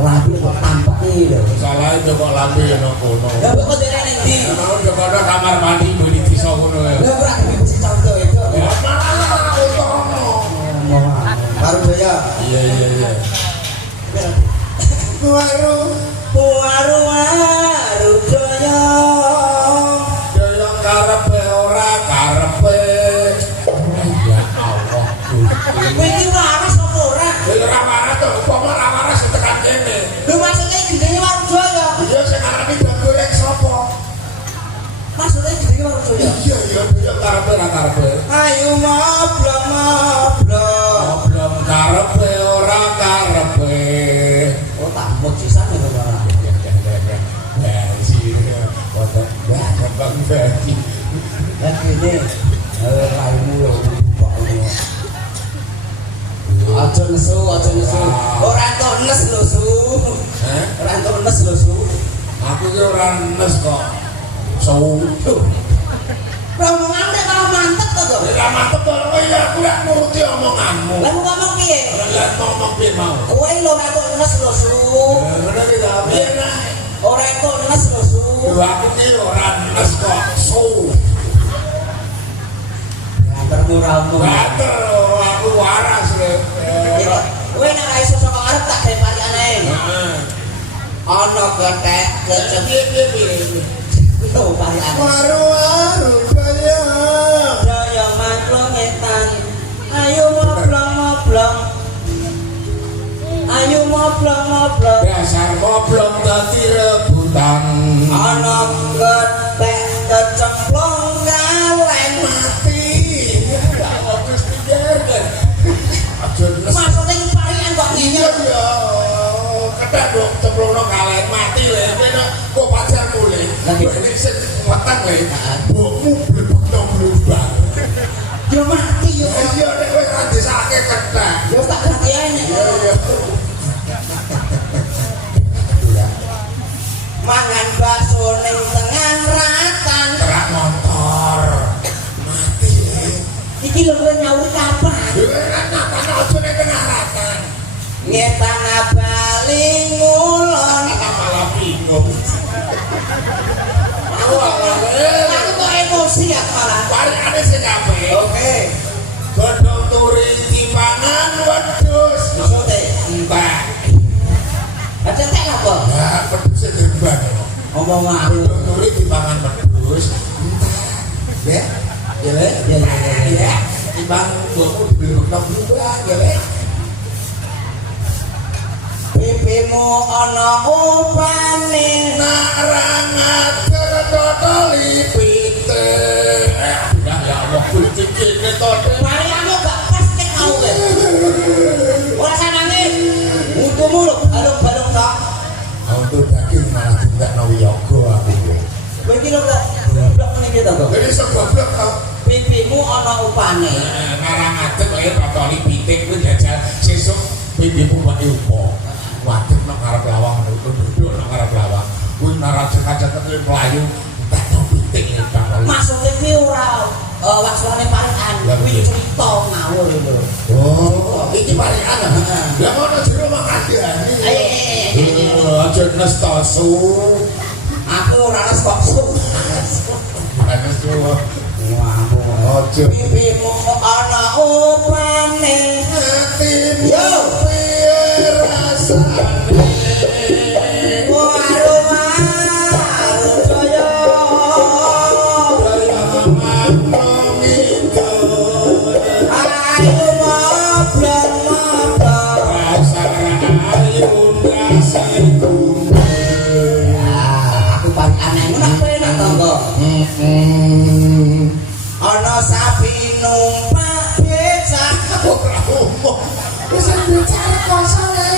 Lambi kok tampak iki lho. Salah itu kok lambi ono kono. Lah kok dene ning ndi? Mau coba kamar mandi mburi desa kono ya. Lah ora bisa contoh itu. Ya malah utono. Baru Jaya. Iya. Waru Jaya. Jaya karepe ora karepe. Ya Allah. Kowe iki waras apa ora? Ora waras to, upama ora waras tekan kene. Lho maksudnya jenenge Waru Jaya. Iya sing arep digoreng sapa? Maksudnya jenenge Waru Jaya. Iya, Jaya karepe ora karepe. Ayo mablok. Belum karepe ora karepe. Oh tambok sisan ya ora. Ya sih. Foto gampang banget. Lah kene raimu lho. Aja nesu. Ora entuk nes lho, Su. Ora entuk nes lho, Su. Aku ki ora nes kok. Sautuh. Omongan nek kalau mantep to, Dok. Ora mantep to kowe ya aku lek nuruti omonganmu. Lah ngomong piye? Lah ngomong piye mau? Kowe lho ora entuk nes lho, Su. Ngono ki ta piye nah? Ora entuk nes lho, Su. Lho aku ki ora nes kok. Ngatur muralmu. Bater aku waras lho. Kowe nek ra iso saka arep tak gawe pariyane. Heeh. Ana gethek kecep. Piye. Itu pariyane. Waru Jaya. Jaya maklum ngetan. Ayo moblong. Ayo moblong. Dasar moblong dadi rebutan. Ana gethek kecemplung ngalen Mati. Ya terus digergen. Aja nes. maksudnya ini parian kok Iya ya. Kedak dong cemplungno kalen mati lho. Kene kok pacar mulih. Lagi. Ini sing weteng lho. Mbokmu blebek-blebek. yo mati yo Iya nek kowe ra disake kedak. yo tak ngertiane Iya. mangan bakso ning tengah ratan Kerak motor. Mati. iki lho kowe nyauri kapan Yo ora nyatane aja nek tengah ratan. ngetan bali ngulon Malah bingung. aku kok emosi ya malah Parane sing kabeh. oke Godhong turi timbangan wedhus. maksudnya Entah. ada tek apa Ya, wedhus terbang. ngomong aku Godhong turi timbangan wedhus. Entah. Ya. Ya, ya. Timbang mbokmu dibelekno juga, ya, Le. pipimu ana upane Nak ra ngatur totoli pite. Udah ya Allah kunci kene to. Mariamu gak pas ket mau ke. Ora sanange. Untumu lho balung-balung tok. Untuk daging malah tidak nawi yoga aku. Kowe iki lho kok goblok ngene iki to, Kok. Jadi segoblok tau. Pipimu ana upane. Ngarang ngadeg kaya totoli pitik kuwi jajal sesuk pipimu wae upo. Wadeg nang ngarep lawang duduk nang ngarep lawang. Kuwi narajeng-ajeng kuwi mlayu tak pitik ya bakal. Maksudnya kuwi ora waksane parian. Kuwi cerita ngawur lho. Oh, iki parian. Lah ngono jero makandani. Ayo. Aja nes tosu. Aku ora nes kok. Nes tuwa. Aja. Pipimu ana upane. Hatimu Yo. piye rasane? Waru Jaya. Kaya mamang ngidul. Ayo moblong. Rasar ayun rasiku. Aku paling aneh ngono penak to, Kok. Ana sapi numpak becak. Ora umum. Wis bicara kosone.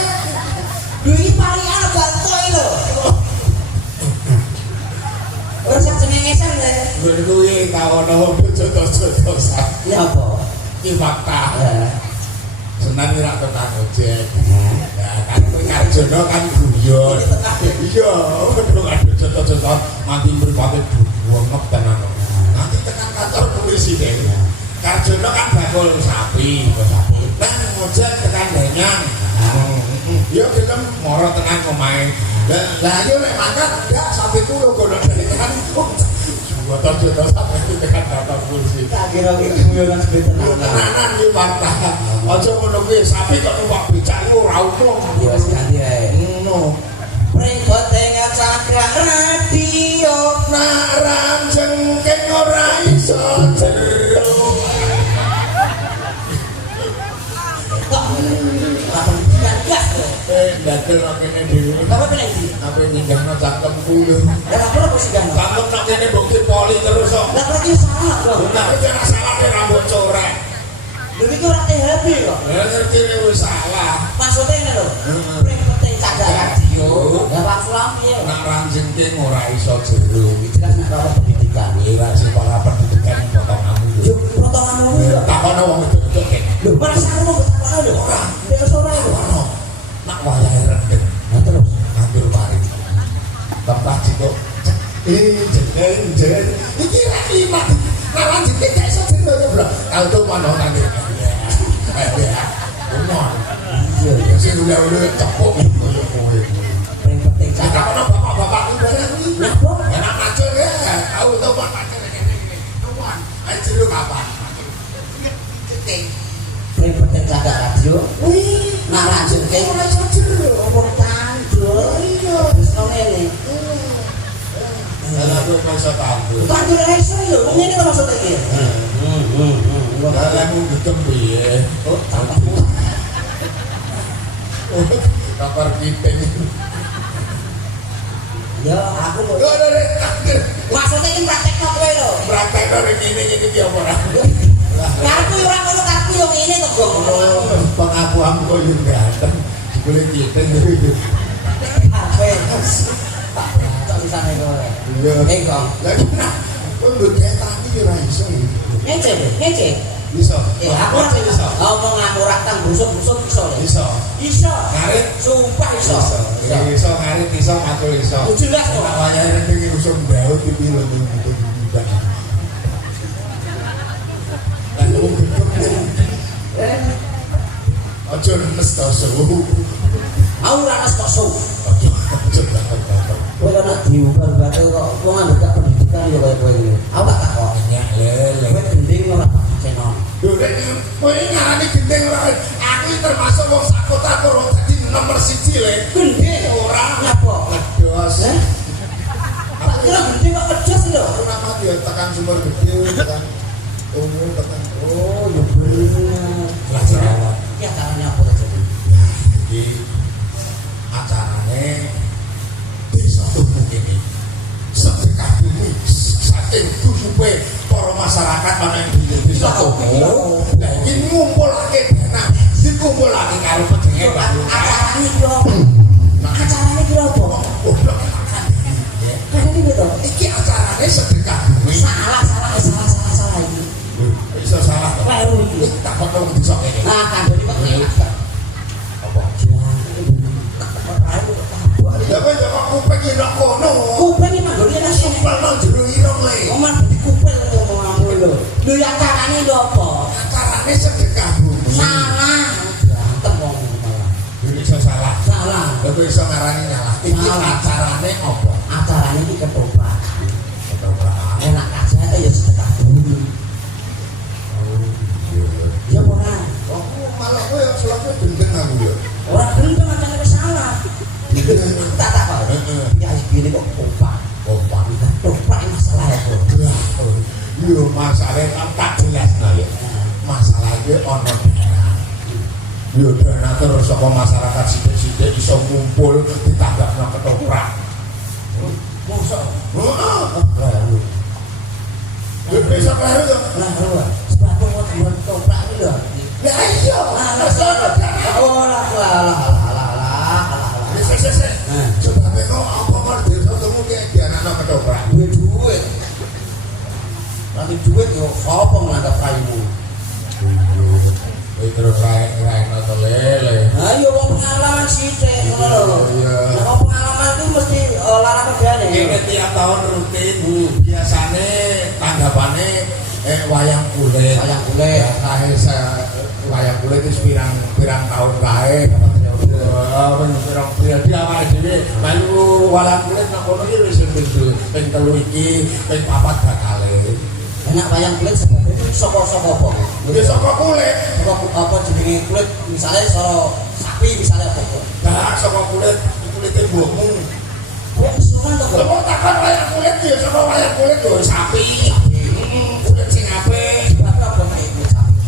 Lho iki parian gantoy lho. Ora sak jenengesan le. Gue kuwi kawono bojo-bojo-bojo. Ya apa? Iki fakta. Ya. Senan ora tekan ojek. Ya kan kowe karjono kan guyon. Iya, bener kan bojo-bojo nanti mripate duwengep tenan. Nanti tekan kantor polisi deh. Karjono kan bakul sapi, nah ojek tekan Denyang. lara tenan omahe. Lah yo nek makan ndak sampe kulo gono kan. Boten jodoh sampe tekan dapat kursi. Tak kira iki guyonan sebetan. Tenanan iki warta. Aja ngono kuwi sapi kok numpak becak iku ora umum. Ya wis ganti ae. Ngono. Pringkoteng cakrak radio Nak ranjengking ora iso jero. Lapan gas. Ndadel nang kene dhewe. Apa pilih iki? Apa ninggahno cangkem kulo. Ya apa sih kan? Cangkem nang kene bukti poli terus kok. Lah kok iki salah kok. Lah iki ora salah nek rambut corek. Lha iki ora THB kok. Lah ngerti nek wis salah. Maksudnya ini lho. Pringkoteng cakrak radio. Ya Pak Sulam piye? Nak ranjengking ora iso jero. Iki kan ora pendidikan. Ora sing ora pendidikan potonganmu. Yo potonganmu lho. Takono wong wedok kene. Lho, mana sarung kok tak lho. Ora. Nek sore lho. Ono. Nak wayahe rendeng. Nah terus Ngatur mari. Tempat ciko. Jeng. Iki ra imat. Nak ranjengking gak iso jero ya, Bro. Auto mana nang. Umon. Iya, ya sing ulah-ulah tepuk koyo kowe. pringkoteng Cakap cakrak. ono bapak-bapak ku barang iki. Lah kok Enak macul ya. Tahu tau Pak macul ngene. Tuan, ayo jero kapan? Ceting. pringkoteng cakrak radio. Wih, Nak ranjengke ora iso jero. omong tandur. Iya. Wis ngene. Lah aku iso tandur. Tandur ra iso yo. Wong ngene kok maksudnya iki. Lah aku gedem piye? Oh, tandur. Kabar kiting. Ya, aku kok. Yo dari takdir. Maksudnya iki praktekno kowe lho. Praktek dari ngene iki apa ora? Karepku yo ora ngono, karepku yo ngene to, Gong. Pengakuan kok yo ganteng. Dibeli kiting iki. Ape. Tak tulisane kowe. Iya. Gong. Lah kenapa? Kok ndek tani yo ora iso. Ngece. Bisa. Aku ora iso. Ngomong ngamurak tang busuk-busuk iso lho. Bisa. Iso. Ngarit. Sumpah iso. Iso ngarit iso matul iso. Jelas kok. Namanya rendeng usum baut iki lho gitu tidak. Lah wong gedhe. Aja nes to suhu. Mau ora nes kok su. Aja bakal. Kowe kan diubar-ubar kok wong ambek gak pendidikan ya kowe iki. Aku tak takok. Nyak lele. Kowe gending ora kenon. Lho nek kowe ngarani gendeng ora. Aku iki termasuk wong sakota karo dadi nomor 1 le. Gending Ora nyapa? ledos. Tak kira gending kok pedes lho. Aku nama dia tekan sumber gede, tekan umur, tekan Oh, ya bener. Lah jerawat. Iki acarane apa to jadi? Jadi acarane desa umum ini sedekah bumi saking kusupe para masyarakat mana yang di desa umum. Lah iki ngumpulake dana, dikumpulake karo pejenenge bangun. Acarane iki opo? Acarane iki opo? Goblok. Kan iki to. Iki acarane sedekah bumi. Salah iki. Bisa salah to. Baru iki. Tak kok wong desa kene. Nah, kandhane kok ngelak. Apa? Ya kowe kok kuping ira kono. Kuping iki manggone nang sini. Sumpah nang jero ireng le. Omah dikupil ngomonganmu lho. Lho ya acarane lho apa? Acarane sedekah bumi. Salah. Berantem wong malah. Ini iso salah. Salah. Lha kowe iso ngarani nyalah. Iki Salah. acarane apa? Acarane iki ketoprak. Ketoprak. Enak aja ya sedekah bumi. Ya ora. Aku malah kowe yang selapnya gendeng aku ya. Ora gendeng acarane wis salah. Tak takok. Ya iki kok kompak. Kompak. Ketoprak masalah ya, Bro. Yo masalah tak jelasno ya. Masalah iki ana daerah. Yo dana terus saka masyarakat sithik-sithik iso ngumpul ditanggapno ketoprak. Mosok. Heeh. Yo besok baru yo. Lah ora. Sebab kok buat ketoprak iki lho. Ya iya. Ora Sese. Coba kok apa kok desa temu ki dianakno ketoprak. duit. Nanti duit yo sapa nganggap raimu. Terus rae to lele. Nah, yo wong pengalaman sithik ngono lho. Iya. Nah, wong pengalaman itu mesti larang regane. Ini tiap tahun rutin. Biasane tanggapane wayang kulit. Wayang kulit. Kae wayang kulit wis pirang tahun kae. Pirang telu iki ping 4 bakale. Enak wayang kulit sebabnya saka apa? Ya saka kulit. Saka apa jenenge kulit misalnya saka sapi misalnya apa? Nah, saka kulite mbokmu. Wong kesuwen to, Lha kok takon wayang kulit ya saka wayang kulit lho sapi. Kulit sing apik. Sebab apa nek kulit sapi?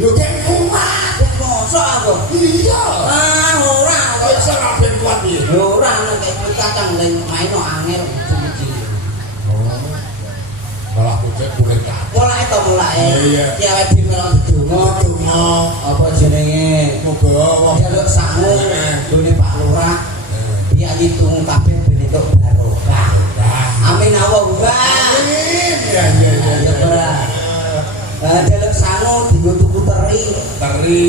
Yo kan kuat. Mosok aku. Iya. Ah, ora. Kok iso ra ben kuat piye? Ya ora nek kulit kacang ning maino angel cilik-cilik. Malah kulit kabeh. Mulai to mulai. Iya. Ki awake dhewe melok donga. Donga. Apa jenenge? Muga wong Jaluk sangu dene Pak Lurah. Biar ditung kabeh ben entuk barokah. Amin Allahumma. Amin. Ya ya ya. Ya ora. Jaluk sangu dienggo tuku teri. Teri.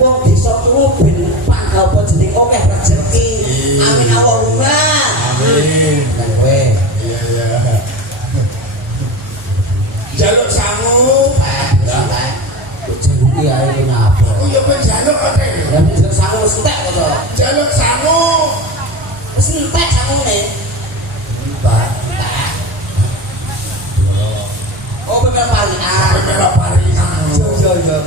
Wong desa tuwa ben apa jeneng akeh rezeki. Amin Allahumma. Amin. Lan kowe Iya ya. Jaluk sangu. santai. Jenenge ae kenapa? Oh ya ben jaluk kok. Ya jaluk sangu wis entek to. Jaluk sangu. Wis entek sangune. Entek. Oh bener pari. Sampai merah pari. Yo.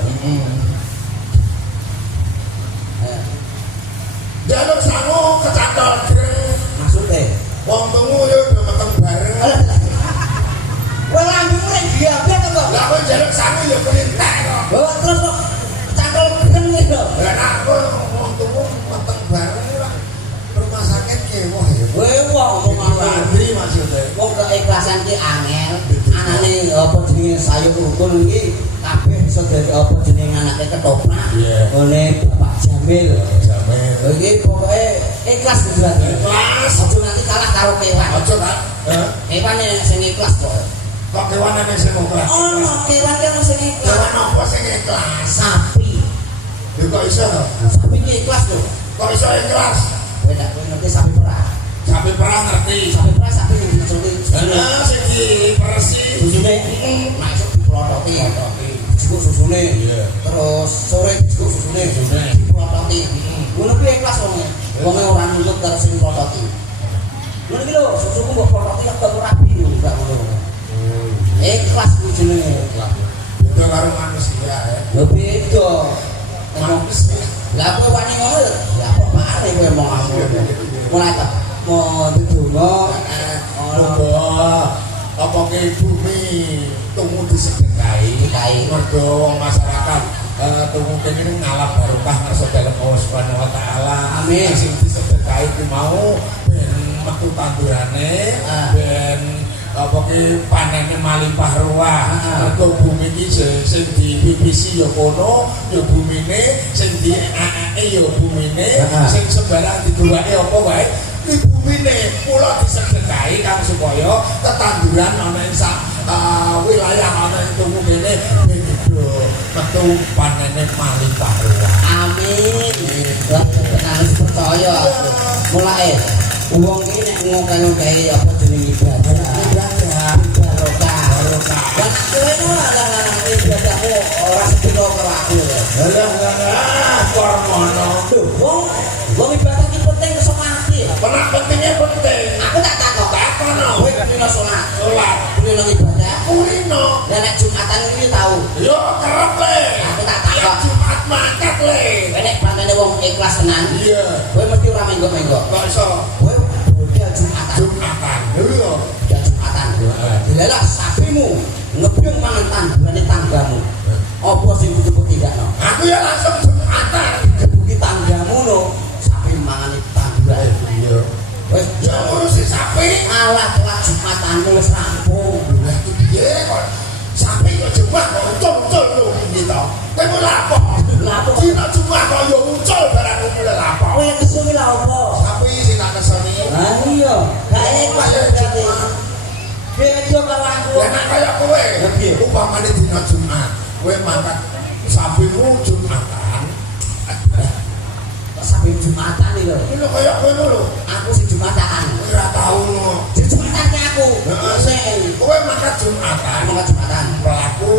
Jaluk sangu kecantol greng. Maksudnya Wong temu yo udah meteng bareng. kowe lambemu nek diabe to kok. Lah kok jaluk sangu yo kelintek kok. Oh terus kok cantol geden iki lho. Lah aku wong temu meteng bareng lah. Rumah sakit kewoh ya. Kowe wong ngomong Andri maksudnya. wong keikhlasan ki angel. Anane apa jenenge sayur rukun iki kabeh iso dadi apa jenenge anake ketoprak. Iya. Oleh Bapak Jamil. Jamil. Iki pokoke ikhlas jelas. Ikhlas. Aja nanti kalah karo kewan. Aja tak. Kewan sing ikhlas kok. Kok kewan ana sing ikhlas? Ono kewan kan sing ikhlas. Kewan apa sing ikhlas? Sapi. Lha kok iso to? Sapi ki ikhlas lho. Kok iso ikhlas? Kowe ndak ngerti sapi perah. Sampai perang ngerti. Sapi perah sapi yang dicuci. Lah sing diperesi. Susune nek iso diplototi. Cukup susune. Iya. Terus sore cukup susune. Diplototi. Ngono kuwi ikhlas wong. Wonge ora nutut karo sing plototi. Ngono iki lho, susuku mbok plototi kok ora rapi lho, gak ngono. Ikhlas kuwi jenenge. Beda karo manusia ya. Lho beda. Manusia. Lah kowe wani ngono ya apa bare kowe mau aku. Mulai tak mau didonga Moga apa ke bumi tunggu disedekahi mergo wong masyarakat tunggu kene ngalap barokah ngarsa dalem Allah Subhanahu wa taala. Amin. Sing disedekahi ku mau ben metu tandurane ben apa ke panene malimpah ruah. Mergo bumi iki sing dipipisi ya kono ya bumine sing diaake ya bumine sing sembarang digowake apa wae bumine kula disedekahi kang supaya tetanduran ana ing sak wilayah ana ing tunggu kene ben metu panene malimpah ruah. amin. Lah tenan percaya aku. Mulai wong iki nek ngomong-ngomong apa jeneng ibadah. Barokah. Lah kowe no ala-ala ibadahmu ora sepiro karo aku. Lah kormono. Wong ibadah iki penting iso mati. Penak pentingnya penting. Aku tak takok. Takono. Kowe dina salat, Salat. dina ibadah. Kulino. Lah nek Jumatan iki tau. Yo kerep le. Aku tak takok. Jumat mangkat le. Nek pantene wong ikhlas tenan. Iya. Kowe mesti ora menggok-menggok. Kok iso Kowe budal Jumatan. Jumatan. Lho. Budal Jumatan. Dilelah sapimu ngebyung mangan tandurane tanggamu. Apa sing kudu ditindakno? Aku ya langsung Jumatan. Gebuki tanggamu no. Sapi mangan tandurane. Iya. Wis Ya ngurusi sapi. alah kelas Jumatanmu wis rampung. Lah iki piye kok sapi kok Jumat kok ucul-ucul lho iki to. Kowe mau lapo? Lapo? Dina Jumat kok yo ucul barang mulai lapo. Kowe yang kesini lah apa? Sapi sing tak kesoni. Ah iya, gak ikhlas berarti. Beda karo aku. Lah nek kaya kowe, piye? upamane dina Jumat, kowe mangkat sapimu Jumatan. Kok sampai Jumatan iki lho. Lho kaya kowe lho. Aku sing Jumatan. Ora tau lho. Di Jumatane aku. Sing Kowe mangkat Jumatan. aku Jumatan. Pelaku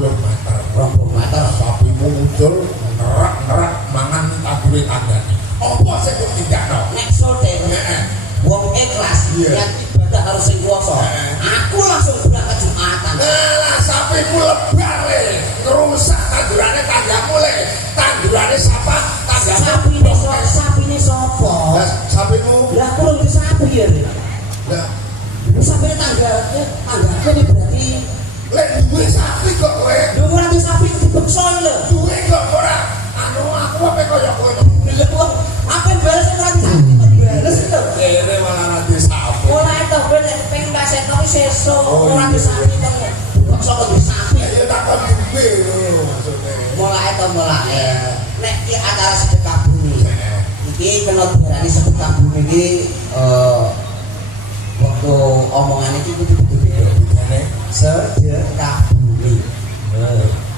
20 meter. 20 meter. Sapimu muncul ngerak mangan tabure tanggane. Apa sing kok tindakno? Nek sore Heeh. wong ikhlas niat ibadah harus sing kuwasa. Aku langsung berangkat Jumatan. Lah sapiku lebar le. Ngerusak tandurane tanggamu le. Tandurane sapa? Tanggamu. Sapine sapa? Lah sapimu. Lah aku lho sapi ya. Lah sapine tanggaku iki berarti lek duwe sapi kok kowe. lho ora duwe sapi dibekso lho. Duwe kok ora. Anu aku apa kaya kowe. Lho apa balas ora sapi balas lho. Kere malah nanti sapi. Ora itu ben pengen kaset tapi sesuk ora duwe sapi kok. Dibekso kok duwe sapi. Ya tak kon duwe lho maksudnya. Mulai nek iki acara sedekah bumi. Iki kena diarani sedekah bumi iki waktu omongan iki kudu beda. Bedane sedekah bumi.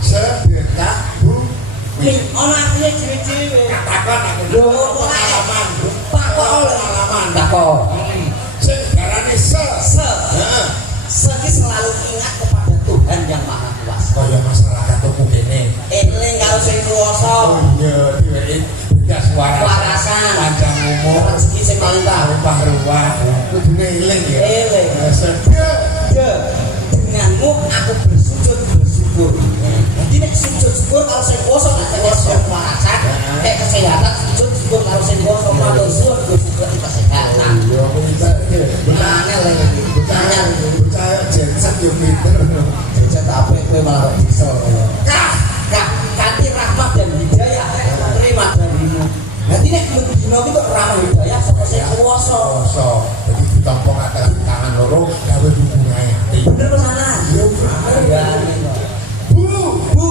Sedekah bumi. Ana artine ciri-ciri. Katakan aku. Lho, pengalaman. Pengalaman. Takok. Sing garane Heeh. Seki selalu ingat kepada Tuhan yang Maha Kuasa. Kaya masyarakat tuku kene. Eling karo sing kuwasa. Oh iya, dheweke bedas Warasan. panjang umur, Rezeki sing paling rumpah ruwah. Kudune eling ya. Eling. Sedek. Denganmu aku bersujud bersyukur. Jadi nek sujud syukur kalau sing kuwasa nek kuwasa warasan, nek kesehatan sujud syukur kalau sing kuwasa matur suwun bersyukur kesehatan. Yo minta Angel lagi. Angel. percaya jenset yo pinter. Jajan apik kowe malah kok bisa kaya. Kah, Kanthi rahmat dan hidayah terima darimu. Nanti nek mendino iki kok rahmat hidayah saka sing kuwasa. kosong. Jadi ditampa atas tangan loro gawe hubungan ati. Bener pesanan. Yo, Bu,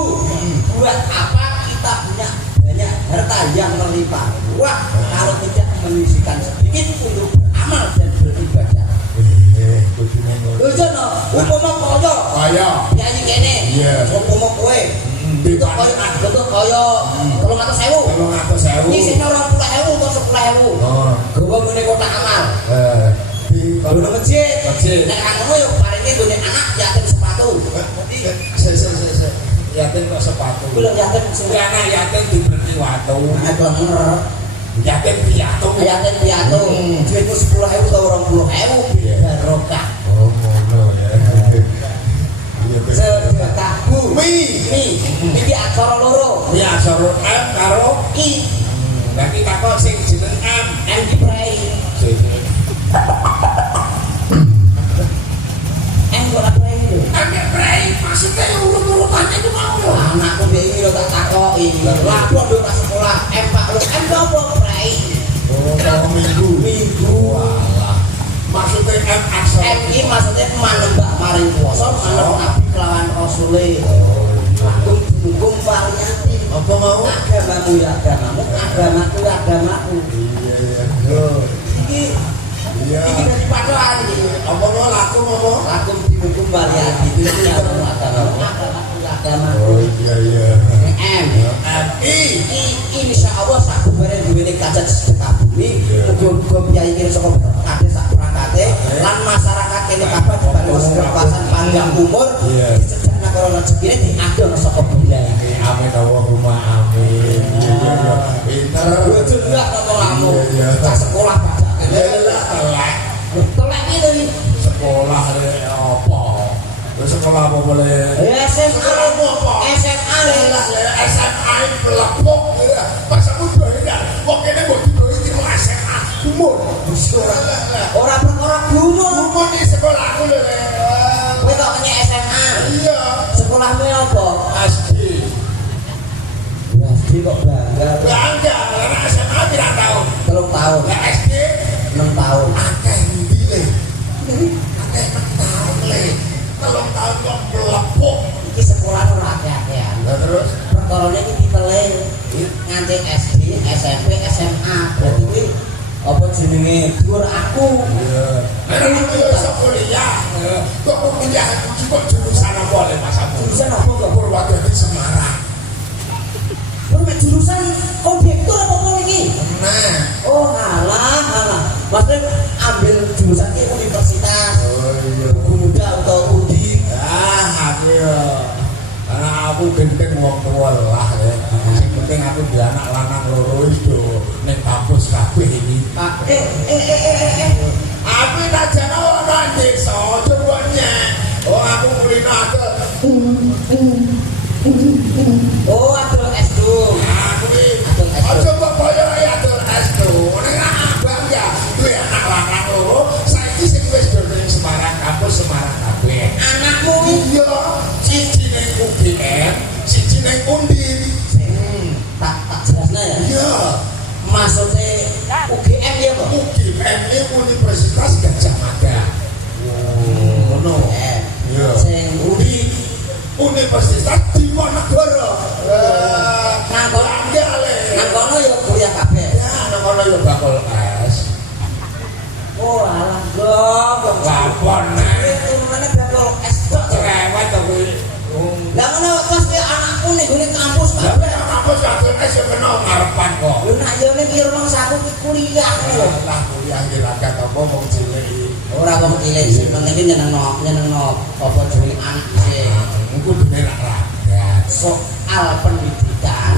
buat apa kita punya banyak harta yang melimpah? Wah, kalau tidak menyisihkan sedikit untuk beramal dan beribadah. kudune ngono. Lho no, upama kaya Kaya nyanyi kene. Iya. Upama kowe bentuk kaya 300.000. 300.000. Nyisihno 20.000 atau 10.000. Oh, Gowo ngene kotak amal. di Kalau masjid, Masjid. nek ngono yo paringi gone anak yatim sepatu. se yatim kok sepatu. Kuwi yatim sing Anak yatim diberi watu. ada bener. Yatim piatu. Yatim piatu, duitmu 10.000 atau 20.000 barokah. Oh, ngono ya. Iya Sedekah bumi. Iki aksara loro. Ya soro M karo I Nanti takut sing jeneng M. M diprai. M kok ora prai lho. M pray maksudnya urut-urutannya itu mau lho. Anakku iki lho tak takoki. Lah kok nduk pas sekolah M Pak lho M apa prai? Oh, minggu. Walah. Maksudnya M aksara. M iki maksudnya manembak maring kuwasa, manembak Nabi kelawan Rasule. Lakum hukum variatif. Apa mau? Agamamu ya agamamu, agamaku ya agamaku. Iya iya. Iki Iya. iki dadi patokan iki. Apa mau laku apa? Lakum hukum variatif. Iki agamamu ya agamaku. Oh iya iya. M. M I. Insyaallah sak bubare duwene kacat sedekah bumi, muga-muga piyai iki saka kabeh sak perangkate lan masyarakat kene kabeh diparingi kesempatan panjang umur. Iya. Dicecekna karo rezekine diadol saka piyai. Amin Allahumma amin. Iya iya. Pinter. Bojo enggak napa kamu. Iya. Tak sekolah pajak. Ya lah telek. Telek iki lho. Sekolah apa? Terus sekolah apa boleh? SMA apa? SMA Lah SMA pelepok ya. Pas aku doyan. Kok kene mbok didoyi di SMA. Umur. ora perkara gumun. Umur di sekolahku lho. Kowe kok menyek SMA. Iya. Sekolahmu apa? SD. SD kok bangga. Bangga, karena SMA tidak tahun. 3 tahun, Ya SD 6 tahun. akeh ndi le. Akeh 6 tahun le. 3 tahun kok pelepok. Iki sekolah ora akeh-akehan. Lah terus Perkarane iki ditele nganti SD, SMP, SMA. Berarti kuwi apa jenenge dhuwur aku. iya. Nek aku yo iso kuliah. Kok kuliah kok jurusan apa le Mas Abu? Jurusan apa kok? Purwodadi Semarang. Ora jurusan kondektur apa apa iki? Nah. Oh, alah. Maksudnya ambil jurusan iki universitas. Oh iya. Muda atau Udi. Aku ya. Karena aku gendeng wong tua lah ya. Sing penting aku di anak lanang loro itu ning kampus kabeh iki. Aku tak jana orang desa, cobanya. Oh aku kulino ada. Oh, adol es tuh. Aku ini, aja kok kaya adol es tuh. Nek abang ya, duwe anak lanang loro. Saiki sing wis do ning Semarang kampus Semarang kabeh. Anakmu Iya, siji ning UGM, siji ning Undip. tak jelasnya ya. Iya, Maksudnya UGM ya kok? UGM ini Universitas Gajah Mada. Ngono. Iya. Sing Udi Universitas Diponegoro. nang kono Anggale. nang kono ya kuliah kabeh. Ya, nang kono yo bakal es. Oh, alah goblok. Lapor nek Turunane bakal es kok. cerewet to kuwi. Lah ngono pas ke anakku ning gone kampus Tapi kabeh. aku sadar es yo kena ngarepan kok. Lho nak yo ning kira nang saku ki kuliah lho. Lah kuliah iki rakyat apa wong cilik. Ora wong cilik sing penting ki nyenengno apa jeneng anak sih. Iku dene rakyat. Soal pendidikan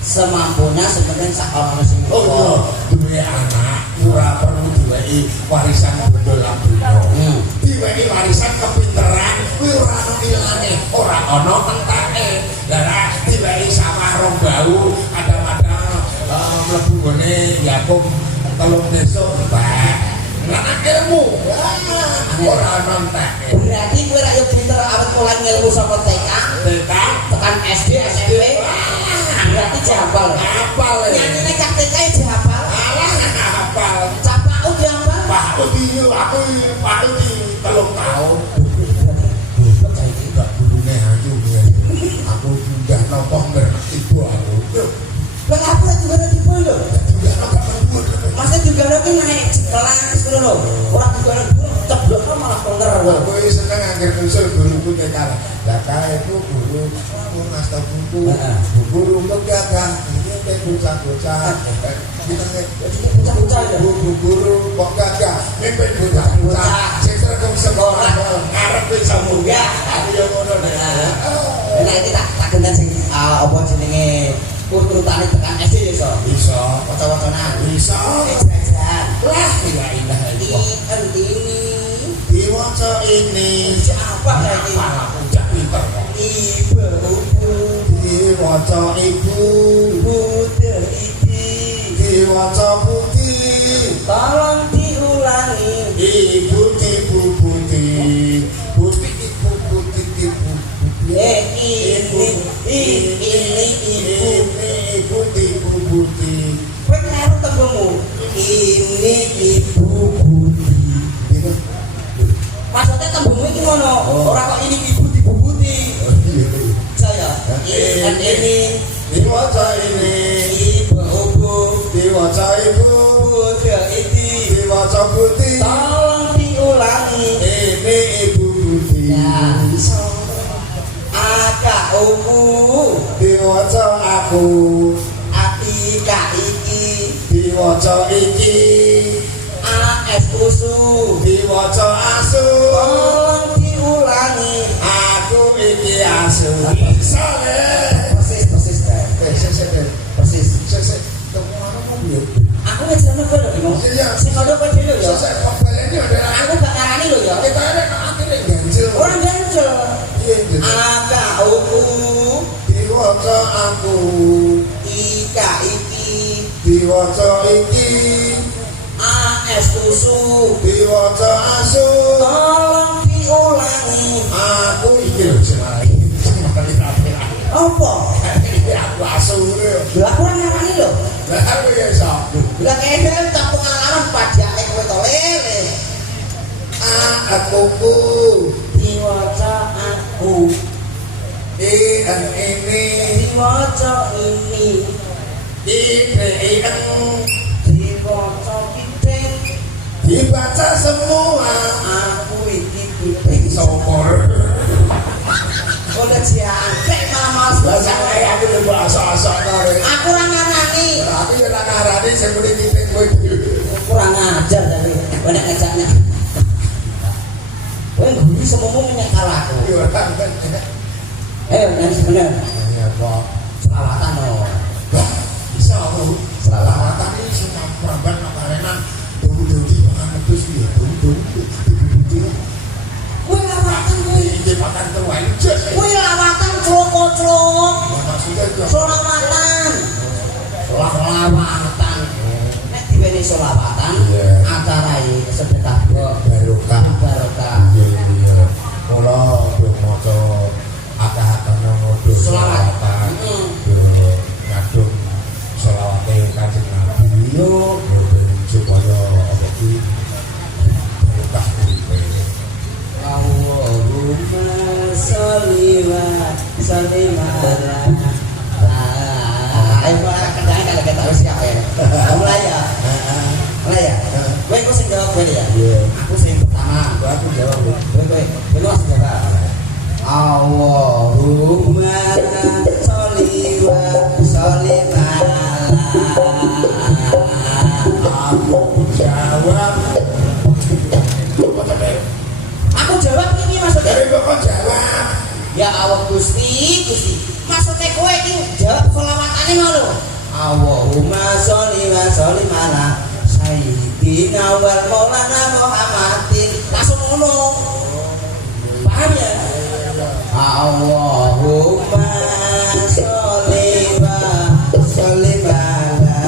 semampunya sebenarnya sak ono sing Oh iya, duwe anak ora perlu diwehi warisan bondo lan dunya. Diwehi warisan kepinteran kuwi ora ono ilane, ora ono entake. Lah diwehi sawah rong bau, kadang-kadang mlebu gone Yakum telung desa mbak. Lah ilmu ora ono entake. berarti kowe ra yo pinter awet mulai ngelmu saka TK tekan SD SMP. Berarti jabal. Apal Nyanyine cak TK jabal. alah apal. Capakku jabal. Aku di telung tahun. Tidak gurune ayu ya. Aku sudah nopo ngerti ibu aku. Lah aku juga ada tipe lho. Sudah nopo berburu. Masa juga lagi naik kelas dulu lho. Orang juga lagi ceblok kan malah bener lho. Aku seneng angger usul guruku TK. Lah kae itu guru aku ngasta buku. Guru kegagang ini teh bocah-bocah. Kita Bocah-bocah ya. guru kok gagah. Mimpin bocah-bocah. Sing sergem sekolah ngarep bisa munggah. Aku yo ngono nek. Nah ini tak genten sing apa jenenge urutane tekan SD ya iso. Bisa. Waca-wacanan. Bisa. Jajan. Lah, la ilaha illallah. Ini Diwaca ini siapa kayak ini? Ucap pinter kok. Ibu Diwaca ibu Buddha iki Diwaca putih tolong diulangi. Ibu tibu putih Putih ibu putih tibu Ini ibu. Ibu tibu putih Kowe kleru tembungmu. Ini ibu Budi. Maksudnya tembungmu iki ngono. Ora kok ini ibu dibubuti. Saya ini Diwaca ini ibu Diwaca ibu Buddha iki Diwaca putih tolong diulangi. Ini ibu putih Ya. Aka uku Diwaca aku Atika iki Diwaca iki AS usu Diwaca asu tolong diulangi. Aku iki asu Bisa deh Persis Sik Temuan apa biar aku wis jenenge kowe lho bingung. Iya. Sing kono kowe dhewe lho ya. Sik pembelanya ada Aku gak ngarani lho ya. Kita ada akhirnya ganjil Ora ganjel. Iya gitu Aka uku Diwaca aku Ika iki Diwaca iki AS usu Diwaca asu tolong diulangi. Aku iki lho semari Semari rapi Apa? Aku asu lho Lah aku ora ngarani lho. Lah aku ya sok Lah kene tak pengalaman pajake kowe to lele. Akuku Diwaca aku. ini Diwaca ini. IPN Diwaca piting. dibaca semua Aku iki piting. sopor Udah jangkrik malah mas bahasa kayak aku udah bahasa-bahasa aku ora ngarani. aku ya tak ngarani saya boleh ngipin gue Kurang ajar tapi banyak ngajaknya. Kowe guru semumu minyak kalahku. Nanti bener. ya kok Selawatan loh. bisa aku selawatan ini semua peramban makanan dulu di pangan itu sih ya dulu iki selawatan, Iya. acara iki sedekah barokah. barokah. Iya. Mula belum maca akeh-akeh ngodo selawatan. Ngadung selawate Kanjeng Nabi. Yo supaya apa iki barokah uripe. Allahumma sholli wa sallim ala ayo kadang kalau kita harus siapa ya mulai ya gue kok sing jawab gue ya aku sing pertama Aku jawab. gue langsung jawab Allahumma sholli wa sallim ala Aku jawab. aku jawab ini maksudnya Dari kok jawab. ya Allah Gusti maksudnya kowe iki jawab selawatane ngono Allahumma sholli wa sallim ala sayyidina wal maulana Muhammadin langsung ngono paham ya Allahumma sholli wa sallim ala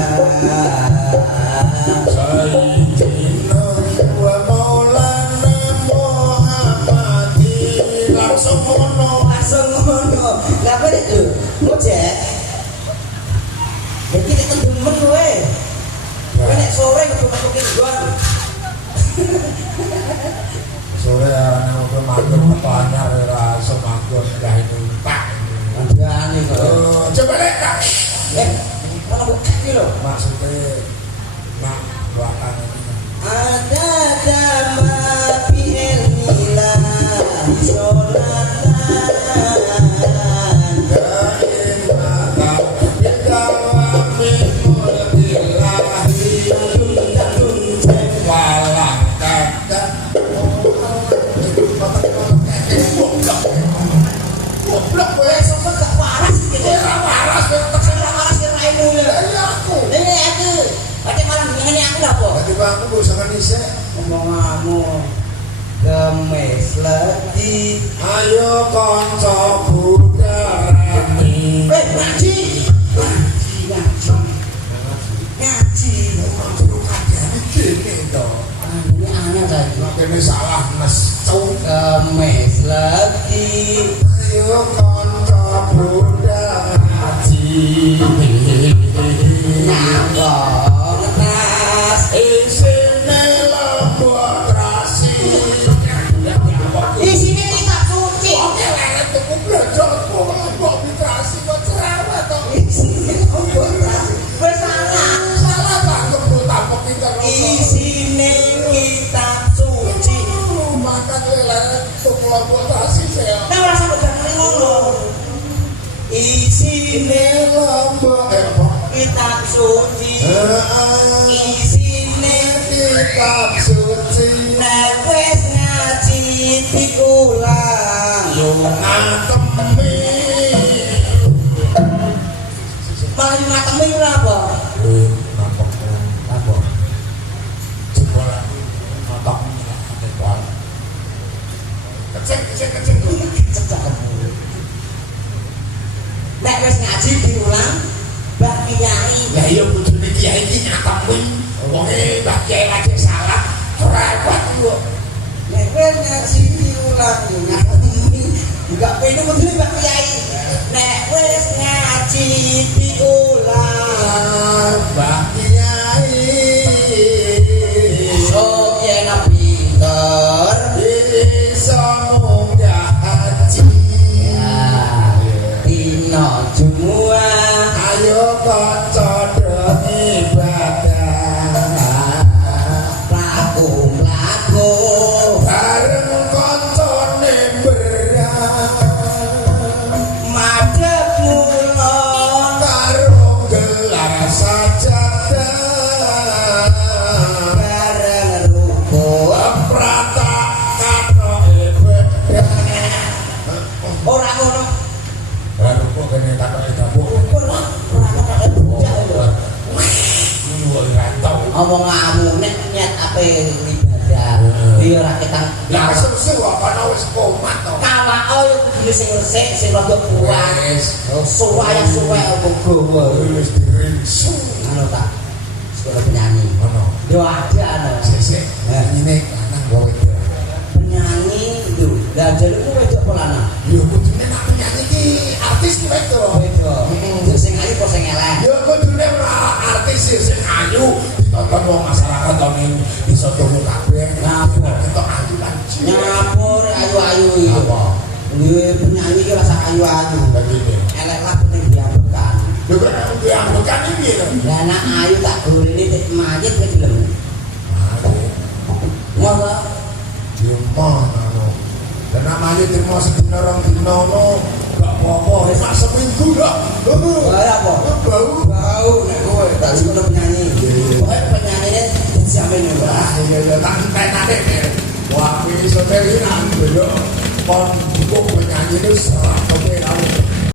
Sayyidina wa maulana Muhammadin. Langsung ngono. lah apa itu gojek jadi kita temen kowe kowe nek sore ketemu gua Sore ana ngono manggon tanya ora semanggon dah itu tak. Andane kok. Coba lek tak. Mana bukti iki lho. Maksudnya nak doakan ini. Ada dama fi'il milah sholatan. Goblok kowe sopet gak waras iki. Ora waras Ora waras ya raimu ya. aku. Ini aku. Ate malah ngene aku lho apa? Tadi bangku usaha nisik. Omonganmu gemes lagi. Ayo kanca budharani. Ngaji. Memang perlu kajian gini toh. Ini aneh tadi. Makanya salah nestu. Gemes lagi. Ayo kanca budharani. Nambah tas. Isine lembut rasi. Isine kitab suci. Oke leret tuku belajar kok lembut literasi kok cerewet toh. Isine lembut tas. Wes salah. Salah banget tuh tapok pinter. Isine kitab suci. Makan leret tuku lembut rasi saya. Nah ora sampe jangan ngono. Isine Lembut kitab suci. Isine kitab suci. nek wis ngaji diulang. Ngatemi. Malah ngatemi ora apa? Nampok apa? Sekolah nampok apa? Kecil. Nek wis ngaji diulang, Mbak Kiai. Ya iya bojone kiai iki ngatemi. Wonge Mbak Kiai lagi salah. Cerewet kok. Nek wis ngaji diulang, ngatemi. Enggak penu bojone Mbak Kiai. Nek wis ngaji diulang, Mbak Kiai. so yen pinter. Iso munggah haji. Dino Jumat. Ayo kanca do ibadah. Laku Bareng kancane berat. madhep mulon Karo gelar sajadah. bareng rukun. Prata katoke bedah. Ora ngono. Lalu kok kene katoke dapur. Rukun ora kata bocah lho. Omong-omong nek niat ape ibadah. Iya ora ketang. Lah sesu apa wis komat to. Kawak yo kudu sing resik, sing rada kuat. Suwaya-suwaya apa gowo. Wis dirinsu. Anu tak sekolah penyanyi. Ono. Yo ada no. Sik. Ini lanang bawa itu. Penyanyi itu. Lah jalurmu wedok apa lanang? Yo kudune nak penyanyi ki artis ki wedok. Wedok. Terus sing ayu apa sing elek? Yo kudune artis sing ayu ditonton wong masyarakat to ning iso turu kabeh. Ngapur. Ketok ayu kan. Nyapur ayu-ayu iki. Apa? Duwe penyanyi ki rasa ayu-ayu. Begini. Elek lah penting diambekan. Lho kok diambekan iki lho. Lah anak ayu tak goleni tek mayit ke gelem. Ngono. Yo mana no. Dan namanya terima sedina rong dina no. Gak apa-apa, sak seminggu dah. Kaya apa? Bau nek kowe tak sing penyanyi. Pokoke penyanyine dijamin ya, Pak. Ya tak entek nek. Wah, iki soter iki nang yo pon buku penyanyi itu 100